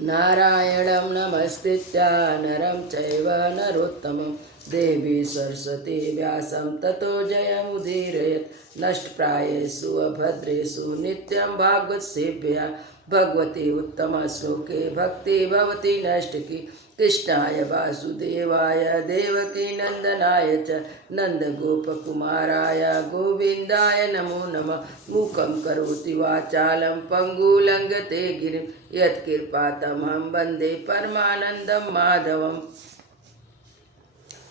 नारायणं नमस्कृत्य नरं चैव नरोत्तमं देवी सरस्वती व्यासं ततो जयमुदीरयेत् नष्टप्रायेषु अभद्रेषु नित्यं भागवतसेव्या भगवती उत्तमश्लोके भक्ति भवति नष्टकी कृष्णाय वासुदेवाय देवकी नंदनाय च नन्दगोपकुमाराय गोविन्दाय नमो नमः मूकं करोति वाचालं पङ्गुलङ्घते गिरिं यत्कृपातमहं वन्दे परमानन्दं माधवम्।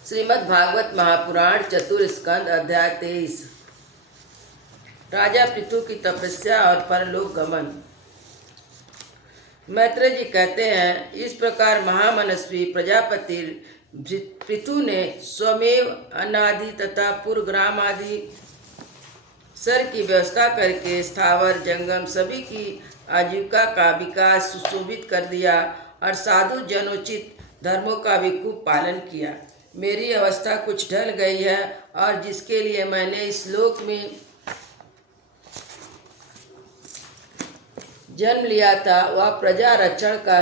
श्रीमद् भागवत महापुराण चतुर्स्कंद अध्याय 23। राजा पृथु की तपस्या और परलोक गमन। मैत्रेय जी कहते हैं, इस प्रकार महामनस्वी प्रजापति पृथु ने स्वमेव अनादि तथा पूर्वग्राम आदि सर की व्यवस्था करके स्थावर जंगम सभी की आजीविका का विकास सुशोभित कर दिया और साधु जनोचित धर्मों का भी खूब पालन किया। मेरी अवस्था कुछ ढल गई है और जिसके लिए मैंने इस लोक में जन्म लिया था वह प्रजा रक्षण का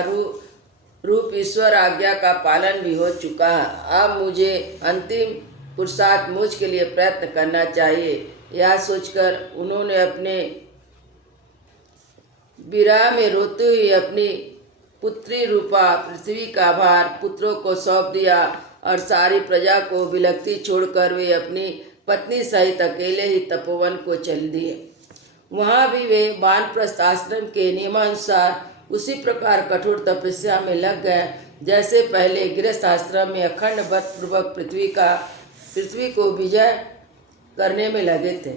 रूप ईश्वर आज्ञा का पालन भी हो चुका है। अब मुझे अंतिम पुरुषार्थ मुझ के लिए प्रयत्न करना चाहिए। यह सोचकर उन्होंने अपने विरह में रोते हुए अपनी पुत्री रूपा पृथ्वी का भार पुत्रों को सौंप दिया और सारी प्रजा को बिलखती छोड़कर वे अपनी पत्नी सहित अकेले ही तपोवन को चल दिए। वहाँ भी वे वानप्रस्थ आश्रम के नियमानुसार उसी प्रकार कठोर तपस्या में लग गए जैसे पहले गृहस्थ आश्रम में अखंड बलपूर्वक पृथ्वी को विजय करने में लगे थे।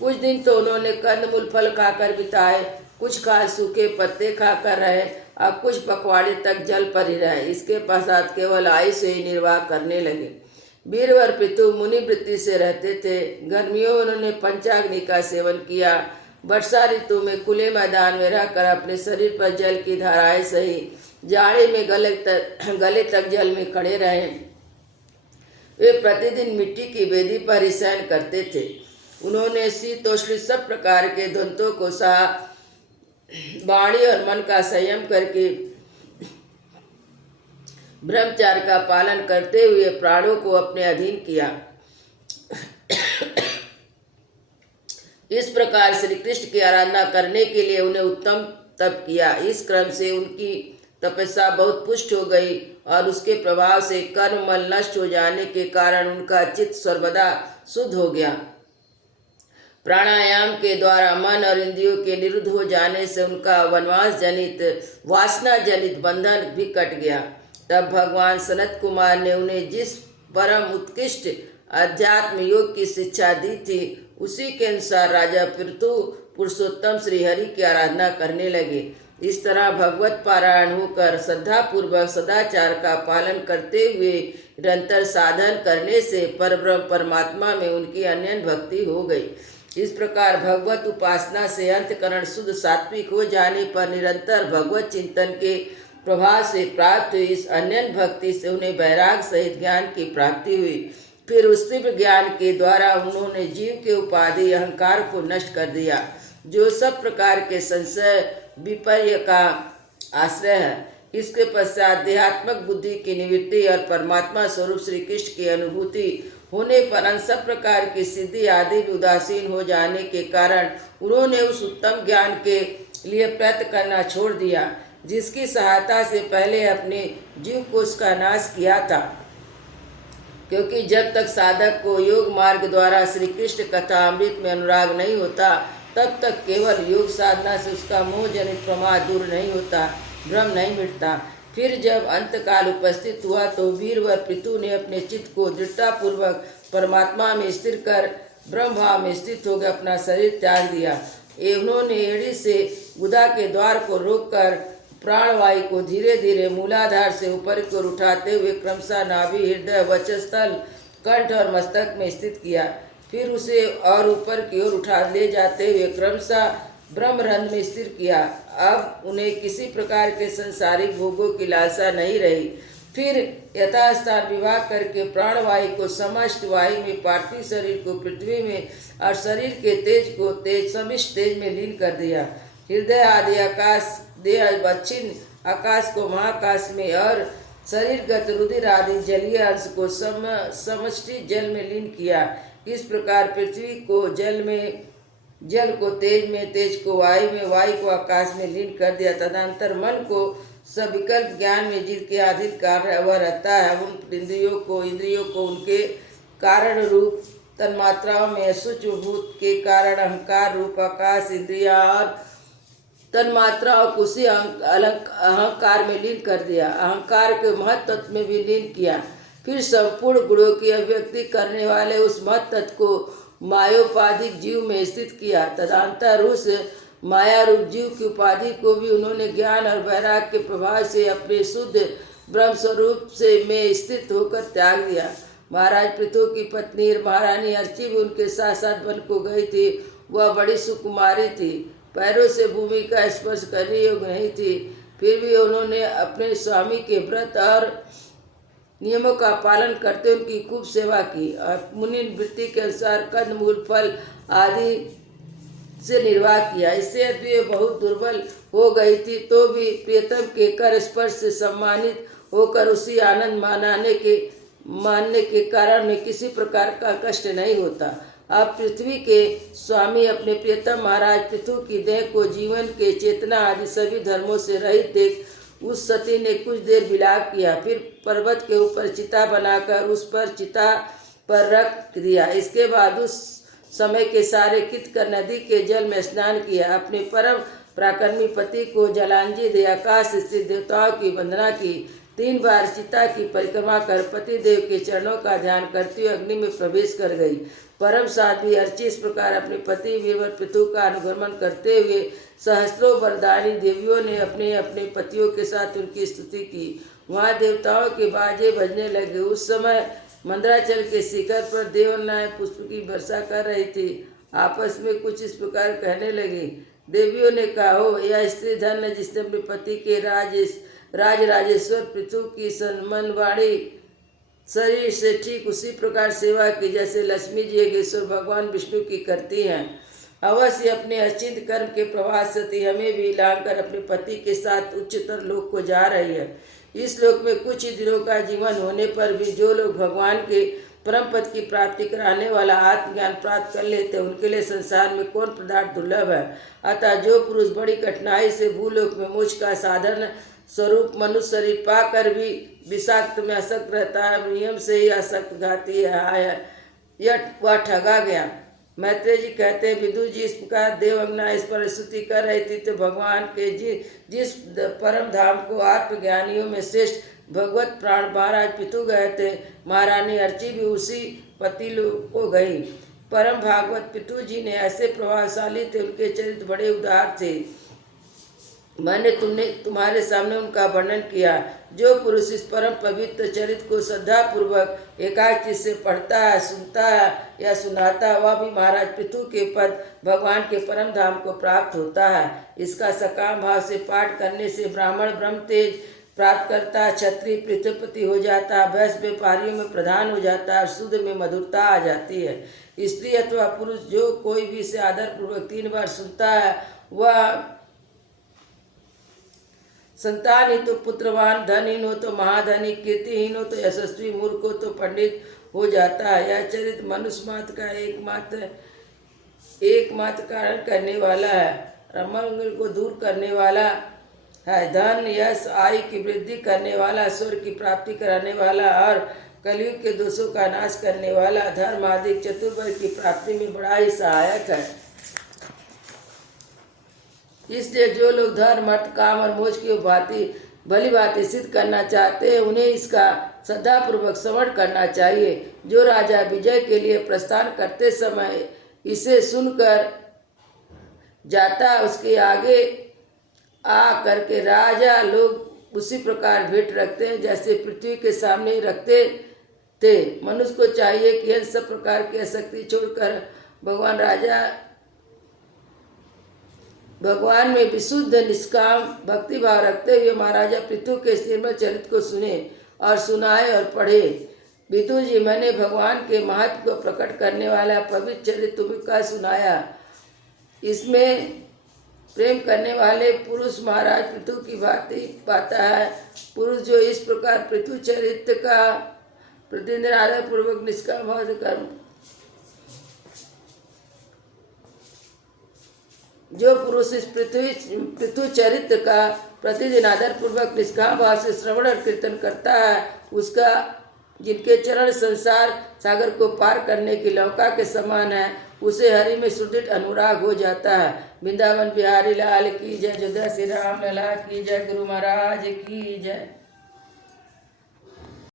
कुछ दिन तो उन्होंने कंदमूल फल खाकर बिताए, कुछ काल सूखे पत्ते खाकर रहे और कुछ पखवाड़े तक जल पर ही रहे। इसके पश्चात केवल आयु से ही निर्वाह करने लगे। वीरवर पृथु मुनि वृत्ति से रहते थे। गर्मियों में उन्होंने पंचाग्नि का सेवन किया। वर्षा ऋतु में खुले मैदान में रहकर अपने शरीर पर जल की धाराएं सही, जाड़े में गले तक जल में खड़े रहे। वे प्रतिदिन मिट्टी की वेदी पर ही शयन करते थे। उन्होंने शीतोष्ण सब प्रकार के द्वंद्वों को सहा, वाणी और मन का संयम करके ब्रह्मचार्य का पालन करते हुए प्राणों को अपने अधीन किया। इस प्रकार श्री कृष्ण की आराधना करने के लिए उन्हें उत्तम तप किया। इस क्रम से उनकी तपस्या बहुत पुष्ट हो गई और उसके प्रभाव से कर्म मल नष्ट हो जाने के कारण उनका चित्त सर्वदा शुद्ध हो गया। प्राणायाम के द्वारा मन और इंद्रियों के निरुद्ध हो जाने से उनका वनवास जनित वासना जनित बंधन भी कट गया। तब भगवान सनत कुमार ने उन्हें जिस परम उत्कृष्ट अध्यात्म योग की शिक्षा दी थी उसी के अनुसार राजा पृथु पुरुषोत्तम श्री हरि की आराधना करने लगे। इस तरह भगवत पारायण होकर श्रद्धापूर्वक सदाचार का पालन करते हुए निरंतर साधन करने से परब्रह्म परमात्मा में उनकी अनन्य भक्ति हो गई। इस प्रकार भगवत उपासना से अंतकरण शुद्ध सात्विक हो जाने पर निरंतर भगवत चिंतन के प्रभाव से प्राप्त हुई इस अनन्य भक्ति से उन्हें वैराग सहित ज्ञान की प्राप्ति हुई। फिर उस तीव्र ज्ञान के द्वारा उन्होंने जीव के उपाधि अहंकार को नष्ट कर दिया जो सब प्रकार के संशय विपर्य का आश्रय है। इसके पश्चात देहात्मक बुद्धि की निवृत्ति और परमात्मा स्वरूप श्री कृष्ण की अनुभूति होने पर अन सब प्रकार की सिद्धि आदि भी उदासीन हो जाने के कारण उन्होंने उस उत्तम ज्ञान के लिए प्रयत्न करना छोड़ दिया जिसकी सहायता से पहले अपने जीव कोष का नाश किया था। क्योंकि जब तक साधक को योग मार्ग द्वारा श्री कृष्ण कथा अमृत में अनुराग नहीं होता तब तक केवल योग साधना से उसका मोह जनित प्रमाद दूर नहीं होता, भ्रम नहीं मिटता। फिर जब अंतकाल उपस्थित हुआ तो वीरवर पृथु ने अपने चित्त को दृढ़तापूर्वक परमात्मा में स्थिर कर ब्रह्म भाव में स्थित होकर अपना शरीर त्याग दिया। उन्होंने एड़ी से गुदा के द्वार को रोककर प्राणवायु को धीरे धीरे मूलाधार से ऊपर की ओर उठाते हुए क्रमशः नाभि, हृदय, वक्षस्थल, कंठ और मस्तक में स्थित किया। फिर उसे और ऊपर की ओर उठा ले जाते हुए क्रमशः ब्रह्मरंध्र में स्थिर किया। अब उन्हें किसी प्रकार के संसारिक भोगों की लालसा नहीं रही। फिर यथास्थान विवाह करके प्राणवायु को समस्त वायु में, पार्थिव शरीर को पृथ्वी में और शरीर के तेज को समिष्ट तेज में लीन कर दिया। हृदय आदि आकाश देह अवच्छिन्न आकाश को महाकाश में और शरीरगत रुधिर आदि जलीय अंश को समष्टि जल में लीन किया। इस प्रकार पृथ्वी को जल में, जल को तेज में, तेज को वायु में, वायु को आकाश में लीन कर दिया। तदनंतर मन को सविकल्प ज्ञान में जिसके अधीन कार्य वह रहता है, उन इंद्रियों को उनके कारण रूप तन्मात्राओं में सूक्ष्म भूत के कारण अहंकार रूप आकाश इंद्रिया और तन्मात्राओं को उसी अहंकार में लीन कर दिया। अहंकार के महत्त्व में भी लीन किया। फिर संपूर्ण गुणों की अभिव्यक्ति करने वाले उस महत्त्व को मायोपाधिक जीव में स्थित किया। तदनंतर उस माया रूप जीव की उपाधि को भी उन्होंने ज्ञान और वैराग्य के प्रभाव से अपने शुद्ध ब्रह्म स्वरूप से में स्थित होकर त्याग दिया। महाराज पृथु की पत्नी महारानी अर्ची भी उनके साथ साथ वन को गई थी। वह बड़ी सुकुमारी थी, पैरों से भूमि का स्पर्श करने योग्य नहीं थी। फिर भी उन्होंने अपने स्वामी के व्रत और नियमों का पालन करते उनकी खूब सेवा की और मुनि वृत्ति के अनुसार कंद मूल फल आदि से निर्वाह किया। इससे यदि वे बहुत दुर्बल हो गई थी तो भी प्रियतम के कर स्पर्श से सम्मानित होकर उसी आनंद मानने के कारण में किसी प्रकार का कष्ट नहीं होता। अब पृथ्वी के स्वामी अपने प्रियतम महाराज पृथु की देह को जीवन के चेतना आदि सभी धर्मों से रहित देख उस सती ने कुछ देर विलाप किया। फिर पर्वत के ऊपर चिता बनाकर उस पर चिता पर रख दिया। इसके बाद उस समय के सारे कित कर नदी के जल में स्नान किया। अपने परम पराक्रमी पति को जलांजलि दे आकाश स्थित देवताओं की वंदना की। 3 बार चिता की परिक्रमा कर पति देव के चरणों का ध्यान करती हुई अग्नि में प्रवेश कर गई। परम साध्वी अर्ची इस प्रकार अपने पति वीरवर पृथु का अनुगमन करते हुए सहस्त्रों वरदानी देवियों ने अपने अपने पतियों के साथ उनकी स्तुति की। वहाँ देवताओं के बाजे बजने लगे। उस समय मंदराचल के शिखर पर देवनाएं पुष्प की वर्षा कर रही थी। आपस में कुछ इस प्रकार कहने लगी। देवियों ने कहा, हो यह स्त्री धन्य जिसने अपने पति के राजराजेश्वर पृथु की सन्मनवाणी शरीर से ठीक उसी प्रकार सेवा की जैसे लक्ष्मी जी योगेश्वर भगवान विष्णु की करती हैं। अवश्य अपने अचिंत कर्म के प्रभाव से हमें भी लाकर अपने पति के साथ उच्चतर लोक को जा रही है। इस लोक में कुछ ही दिनों का जीवन होने पर भी जो लोग भगवान के परम पद की प्राप्ति कराने वाला आत्मज्ञान प्राप्त कर लेते हैं उनके लिए संसार में कौन पदार्थ दुर्लभ है। अतः जो पुरुष बड़ी कठिनाई से भूलोक में मोक्ष का साधन स्वरूप मनुष्य शरीर पाकर भी विषाक्त में आसक्त रहता है, नियम से ही आसक्त घाती है, वह ठगा गया। मैत्रेय जी कहते हैं, विदुर जी इस प्रकार देवअंगना इस पर स्तुति कर रही थी तो भगवान के जिस परम धाम को आत्मज्ञानियों में श्रेष्ठ भगवत प्राण महाराज पृथु गए थे, महारानी अर्ची भी उसी पति को गई। परम भागवत पृथु जी ने ऐसे प्रभावशाली थे, उनके चरित्र बड़े उदार थे। मैंने तुम्हारे सामने उनका वर्णन किया। जो पुरुष इस परम पवित्र चरित्र को श्रद्धा पूर्वक एकाग्र से पढ़ता है, सुनता है या सुनाता है, वह भी महाराज पृथु के पद भगवान के परम धाम को प्राप्त होता है। इसका सकाम भाव से पाठ करने से ब्राह्मण ब्रह्म तेज प्राप्त करता है, क्षत्रिय पृथ्वीपति हो जाता है, वैश्य व्यापारियों में प्रधान हो जाता है, शुद्ध में मधुरता आ जाती है। स्त्री अथवा पुरुष जो कोई भी इसे आदर पूर्वक 3 बार सुनता है वह संतान ही तो पुत्रवान, धनहीन हो तो महाधनी, कीर्तिहीन हो तो यशस्वी, मूर्ख हो तो पंडित हो जाता है। यह चरित्र मनुष्य मात्र का एकमात्र कारण करने वाला है, अमंगल को दूर करने वाला है, धन यश आयु की वृद्धि करने वाला, स्वर्ग की प्राप्ति कराने वाला और कलयुग के दोषों का नाश करने वाला, धर्म आदि चतुर्वर्ग की प्राप्ति में बड़ा ही सहायक है। इसलिए जो लोग धर्म अर्थ काम और मोक्ष की भली भांति सिद्ध करना चाहते हैं उन्हें इसका श्रद्धापूर्वक श्रवण करना चाहिए। जो राजा विजय के लिए प्रस्थान करते समय इसे सुनकर जाता है उसके आगे आ करके राजा लोग उसी प्रकार भेंट रखते हैं जैसे पृथ्वी के सामने रखते थे। मनुष्य को चाहिए कि इन सब प्रकार की आसक्ति छोड़कर भगवान में विशुद्ध निष्काम भक्ति भाव रखते हुए महाराजा पृथु के निर्मल चरित्र को सुने और सुनाए और पढ़े। विदुर जी, मैंने भगवान के महत्व को प्रकट करने वाला पवित्र चरित्र तुम्हें का सुनाया। इसमें प्रेम करने वाले पुरुष महाराज पृथु की भांति पाता है। पुरुष जो इस प्रकार पृथु चरित्र का प्रतिदिन आदर पूर्वक निष्काम भाव से कर्म, जो पुरुष इस पृथु चरित्र का प्रतिदिन आदर पूर्वक निष्काम भाव से श्रवण और कीर्तन करता है, उसका जिनके चरण संसार सागर को पार करने की नौका के समान है, उसे हरि में सुदृढ़ अनुराग हो जाता है। वृंदावन बिहारी लाल की जय, अयोध्या श्री राम लला की जय, गुरु महाराज की जय।